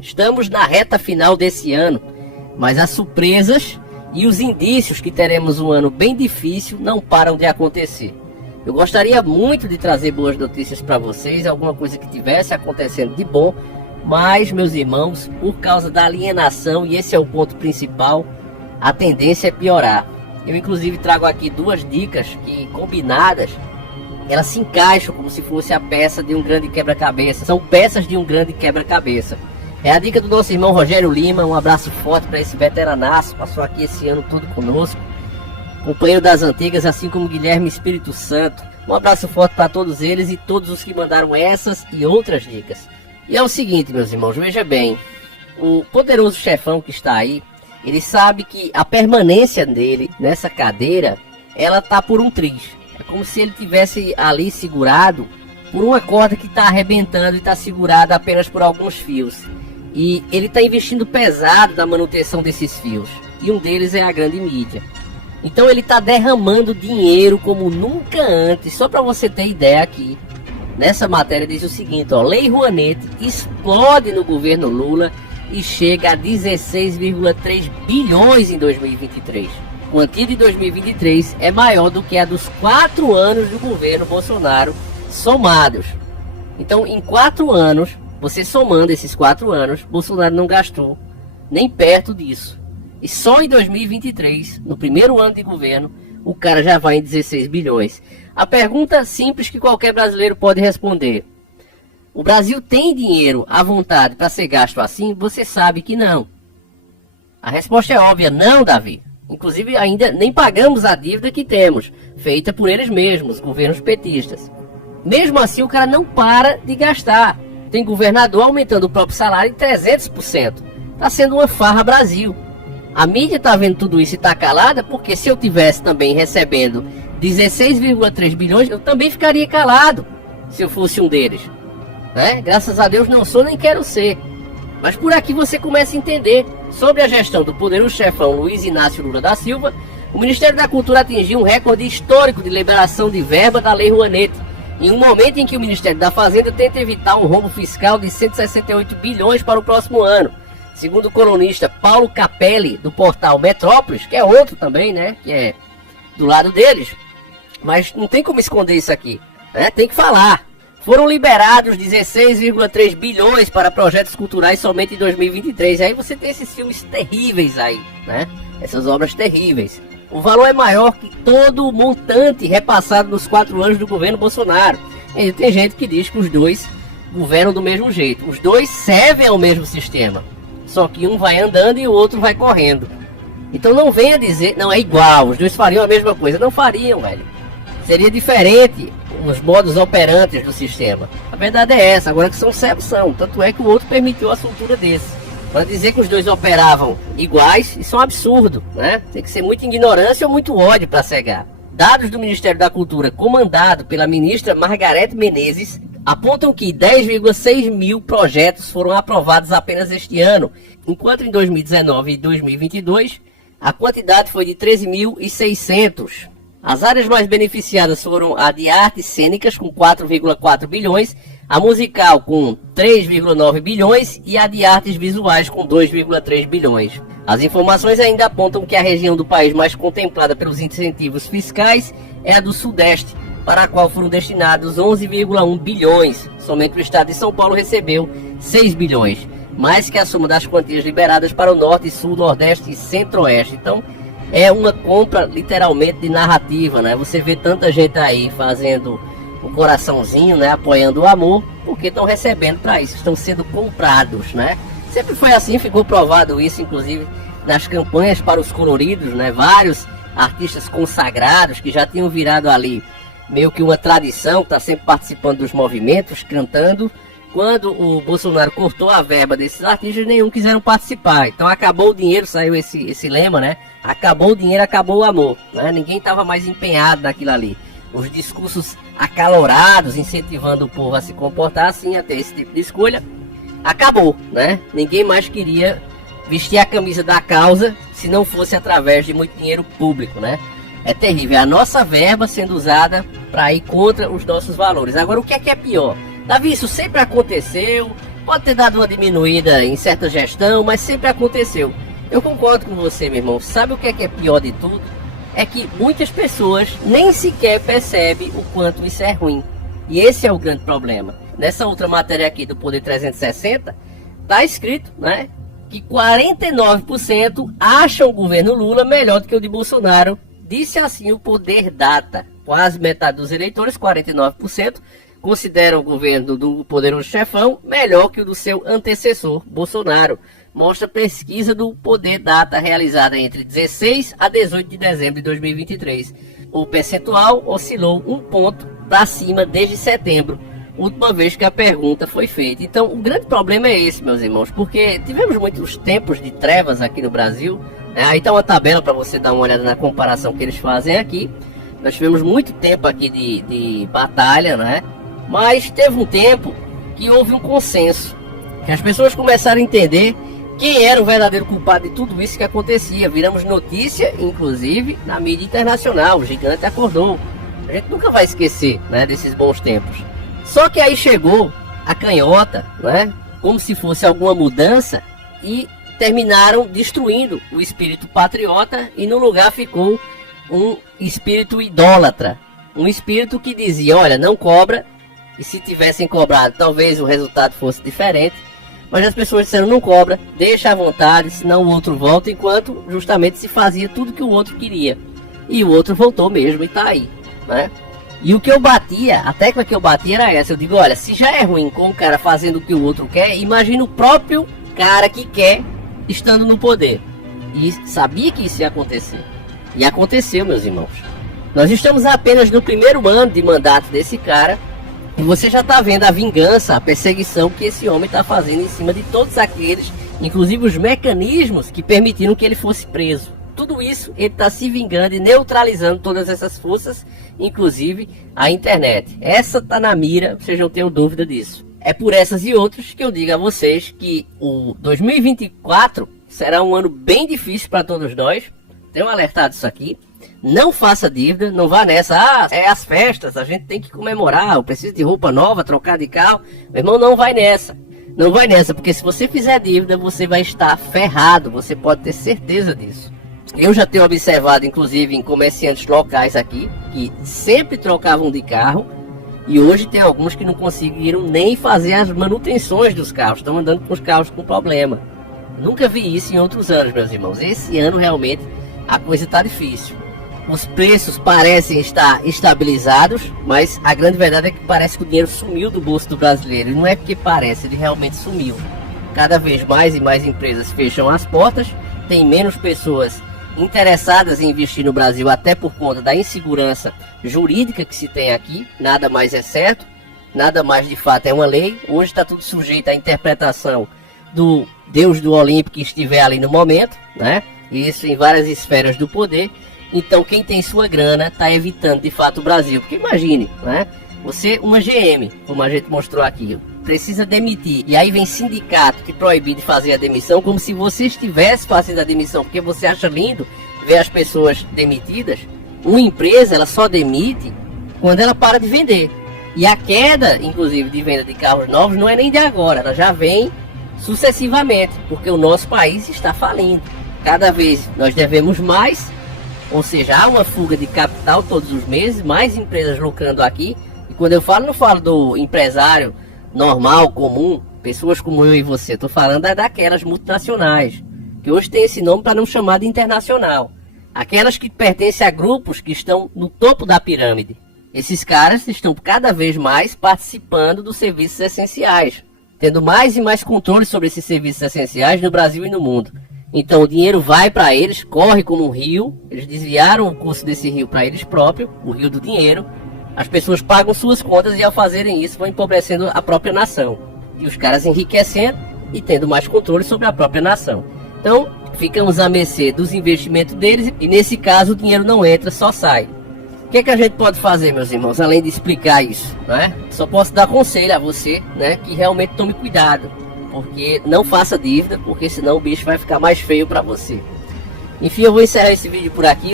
estamos na reta final desse ano, mas as surpresas e os indícios que teremos um ano bem difícil não param de acontecer. Eu gostaria muito de trazer boas notícias para vocês, alguma coisa que tivesse acontecendo de bom, mas, meus irmãos, por causa da alienação, e esse é o ponto principal, a tendência é piorar. Eu inclusive trago aqui duas dicas que, combinadas, elas se encaixam como se fosse a peça de um grande quebra-cabeça. São peças de um grande quebra-cabeça. É a dica do nosso irmão Rogério Lima. Um abraço forte para esse veteranaço, passou aqui esse ano todo conosco, companheiro das antigas, assim como Guilherme Espírito Santo. Um abraço forte para todos eles e todos os que mandaram essas e outras dicas. E é o seguinte, meus irmãos, veja bem, o poderoso chefão que está aí, ele sabe que a permanência dele nessa cadeira, ela tá por um triz. É como se ele tivesse ali segurado por uma corda que está arrebentando e está segurada apenas por alguns fios. E ele está investindo pesado na manutenção desses fios. E um deles é a grande mídia. Então ele está derramando dinheiro como nunca antes. Só para você ter ideia aqui, nessa matéria diz o seguinte, ó, Lei Rouanet explode no governo Lula e chega a 16,3 bilhões em 2023. A quantia de 2023 é maior do que a dos 4 anos do governo Bolsonaro somados. Então, em 4 anos, você somando esses 4 anos, Bolsonaro não gastou nem perto disso. E só em 2023, no primeiro ano de governo, o cara já vai em 16 bilhões. A pergunta simples que qualquer brasileiro pode responder: o Brasil tem dinheiro à vontade para ser gasto assim? Você sabe que não. A resposta é óbvia, não, Davi. Inclusive ainda nem pagamos a dívida que temos, feita por eles mesmos, governos petistas. Mesmo assim o cara não para de gastar. Tem governador aumentando o próprio salário em 300%. Está sendo uma farra Brasil. A mídia está vendo tudo isso e está calada, porque se eu tivesse também recebendo 16,3 bilhões, eu também ficaria calado, se eu fosse um deles. Né? Graças a Deus não sou nem quero ser. Mas por aqui você começa a entender. Sobre a gestão do poderoso chefão Luiz Inácio Lula da Silva, o Ministério da Cultura atingiu um recorde histórico de liberação de verba da Lei Rouanet, em um momento em que o Ministério da Fazenda tenta evitar um rombo fiscal de 168 bilhões para o próximo ano. Segundo o colunista Paulo Capelli, do portal Metrópolis, que é outro também, né, que é do lado deles, mas não tem como esconder isso aqui, né, tem que falar. Foram liberados 16,3 bilhões para projetos culturais somente em 2023. Aí você tem esses filmes terríveis aí, né? Essas obras terríveis. O valor é maior que todo o montante repassado nos 4 anos do governo Bolsonaro. E tem gente que diz que os dois governam do mesmo jeito. Os dois servem ao mesmo sistema. Só que um vai andando e o outro vai correndo. Então não venha dizer, não, é igual, os dois fariam a mesma coisa. Não fariam, velho. Seria diferente os modos operantes do sistema. A verdade é essa, agora que são são. Tanto é que o outro permitiu a soltura desse. Para dizer que os dois operavam iguais, isso é um absurdo, né? Tem que ser muita ignorância ou muito ódio para cegar. Dados do Ministério da Cultura, comandado pela ministra Margarete Menezes, apontam que 10,6 mil projetos foram aprovados apenas este ano, enquanto em 2019 e 2022 a quantidade foi de 13.600. As áreas mais beneficiadas foram a de artes cênicas, com 4,4 bilhões, a musical, com 3,9 bilhões, e a de artes visuais, com 2,3 bilhões. As informações ainda apontam que a região do país mais contemplada pelos incentivos fiscais é a do Sudeste, para a qual foram destinados 11,1 bilhões. Somente o estado de São Paulo recebeu 6 bilhões, mais que a soma das quantias liberadas para o Norte, Sul, Nordeste e Centro-Oeste. Então, é uma compra literalmente de narrativa, né? Você vê tanta gente aí fazendo o coraçãozinho, né? Apoiando o amor, porque estão recebendo para isso, estão sendo comprados, né? Sempre foi assim, ficou provado isso, inclusive nas campanhas para os coloridos, né? Vários artistas consagrados que já tinham virado ali meio que uma tradição, está sempre participando dos movimentos, cantando. Quando o Bolsonaro cortou a verba desses artistas, nenhum quiseram participar. Então acabou o dinheiro, saiu esse lema, né? Acabou o dinheiro, acabou o amor, né? Ninguém estava mais empenhado naquilo ali. Os discursos acalorados, incentivando o povo a se comportar assim, a ter esse tipo de escolha, acabou, né? Ninguém mais queria vestir a camisa da causa se não fosse através de muito dinheiro público, né? É terrível, é a nossa verba sendo usada para ir contra os nossos valores. Agora, o que é pior? Davi, isso sempre aconteceu, Pode ter dado uma diminuída em certa gestão, mas sempre aconteceu. Eu concordo com você, meu irmão. Sabe o que é pior de tudo? É que muitas pessoas nem sequer percebem o quanto isso é ruim. E esse é o grande problema. Nessa outra matéria aqui do Poder 360, tá escrito, né, que 49% acham o governo Lula melhor do que o de Bolsonaro. Disse assim o Poder Data. Quase metade dos eleitores, 49%, consideram o governo do poderoso chefão melhor que o do seu antecessor, Bolsonaro. Mostra pesquisa do Poder Data realizada entre 16 a 18 de dezembro de 2023. O percentual oscilou 1 ponto para cima desde setembro, última vez que a pergunta foi feita. Então, o grande problema é esse, meus irmãos, porque tivemos muitos tempos de trevas aqui no Brasil. Aí está uma tabela para você dar uma olhada na comparação que eles fazem aqui. Nós tivemos muito tempo aqui de batalha, né? Mas teve um tempo que houve um consenso, que as pessoas começaram a entender quem era o verdadeiro culpado de tudo isso que acontecia. Viramos notícia, inclusive, na mídia internacional. O gigante acordou. A gente nunca vai esquecer, né, desses bons tempos. Só que aí chegou a canhota, né, como se fosse alguma mudança, e terminaram destruindo o espírito patriota, e no lugar ficou um espírito idólatra. Um espírito que dizia, olha, não cobra, e se tivessem cobrado, talvez o resultado fosse diferente. Mas as pessoas disseram, não cobra, deixa à vontade, senão o outro volta, enquanto justamente se fazia tudo que o outro queria. E o outro voltou mesmo e tá aí, né? E o que eu batia, a técnica que eu batia era essa. Eu digo, olha, se já é ruim com o cara fazendo o que o outro quer, imagina o próprio cara que quer estando no poder. E sabia que isso ia acontecer. E aconteceu, meus irmãos. Nós estamos apenas no primeiro ano de mandato desse cara. E você já está vendo a vingança, a perseguição que esse homem está fazendo em cima de todos aqueles, inclusive os mecanismos que permitiram que ele fosse preso. Tudo isso ele está se vingando e neutralizando todas essas forças, inclusive a internet. Essa está na mira, vocês não tenham dúvida disso. É por essas e outras que eu digo a vocês que o 2024 será um ano bem difícil para todos nós. Tenho alertado isso aqui. Não faça dívida, não vá nessa, é as festas, a gente tem que comemorar, eu preciso de roupa nova, trocar de carro. Meu irmão, não vai nessa. Não vai nessa, porque se você fizer dívida, você vai estar ferrado, você pode ter certeza disso. Eu já tenho observado, inclusive, em comerciantes locais aqui, que sempre trocavam de carro, e hoje tem alguns que não conseguiram nem fazer as manutenções dos carros, estão andando com os carros com problema. Nunca vi isso em outros anos, meus irmãos. Esse ano, realmente, a coisa está difícil. Os preços parecem estar estabilizados, mas a grande verdade é que parece que o dinheiro sumiu do bolso do brasileiro. E não é porque parece, ele realmente sumiu. Cada vez mais e mais empresas fecham as portas, tem menos pessoas interessadas em investir no Brasil, até por conta da insegurança jurídica que se tem aqui. Nada mais é certo, nada mais de fato é uma lei. Hoje está tudo sujeito à interpretação do Deus do Olimpo que estiver ali no momento, né? E isso em várias esferas do poder. Então quem tem sua grana está evitando de fato o Brasil. Porque imagine, né? Você, uma GM, como a gente mostrou aqui, precisa demitir. E aí vem sindicato que proíbe de fazer a demissão, como se você estivesse fazendo a demissão, porque você acha lindo ver as pessoas demitidas. Uma empresa, ela só demite quando ela para de vender. E a queda, inclusive, de venda de carros novos não é nem de agora, ela já vem sucessivamente, porque o nosso país está falindo. Cada vez nós devemos mais. Ou seja, há uma fuga de capital todos os meses, mais empresas lucrando aqui. E quando eu falo, não falo do empresário normal, comum, pessoas como eu e você. Estou falando daquelas multinacionais, que hoje tem esse nome para não chamar de internacional. Aquelas que pertencem a grupos que estão no topo da pirâmide. Esses caras estão cada vez mais participando dos serviços essenciais, tendo mais e mais controle sobre esses serviços essenciais no Brasil e no mundo. Então o dinheiro vai para eles, corre como um rio. Eles desviaram o curso desse rio para eles próprios, o rio do dinheiro. As pessoas pagam suas contas e ao fazerem isso vão empobrecendo a própria nação. E os caras enriquecendo e tendo mais controle sobre a própria nação. Então ficamos à mercê dos investimentos deles e nesse caso o dinheiro não entra, só sai. O que é que a gente pode fazer, meus irmãos, além de explicar isso, né? Só posso dar conselho a você, né, que realmente tome cuidado. Porque não faça dívida, porque senão o bicho vai ficar mais feio para você. Enfim, eu vou encerrar esse vídeo por aqui.